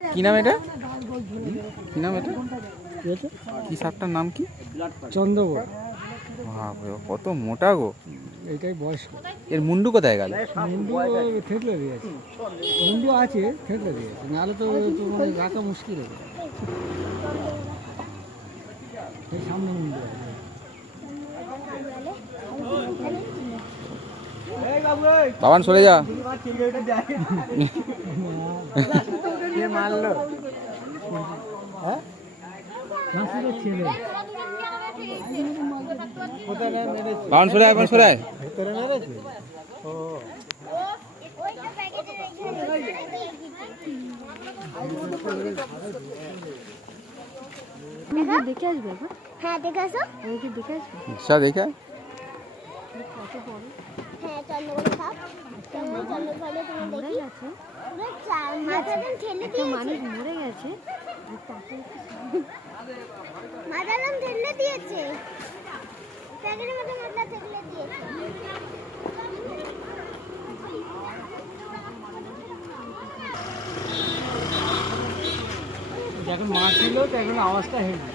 কি নাম এটা? কি নাম এটা? কি সাপটার নাম কি? চন্দ্রবড়। বাপরে, কত মোটা গো! এটাই বয়স্ক। এর মুন্ডু কোথায় গেল? মুন্ডু থেতলে দিয়েছে, মুন্ডু আছে থেতলে দিয়েছে, নাহলে তো মানে রাখা মুশকিল হবে। এই সামনে মুন্ডু আছে। বাবান সরে যা। মারলো ছেলে। বাবান সরে আয়, বাবান সরে আয়। ভেতরে মেরেছে। ও দেখে আসবে? হ্যাঁ দেখে আসো। দেখে আসবে? আচ্ছা, দেখে আয়। হ্যাঁ চন্দ্রবড় সাপ। চন্দ্রবড়ে তুমি দেখি মাথাটা ঠেলে দিয়েছে। মানুষ মরে গেছে আর তাকে মাথাটা ঠেলে দিয়েছে। প্যাকেটের মধ্যে মাথা ঠেলে দিয়েছে। যখন মারছিল তখন আওয়াজটা হেভি।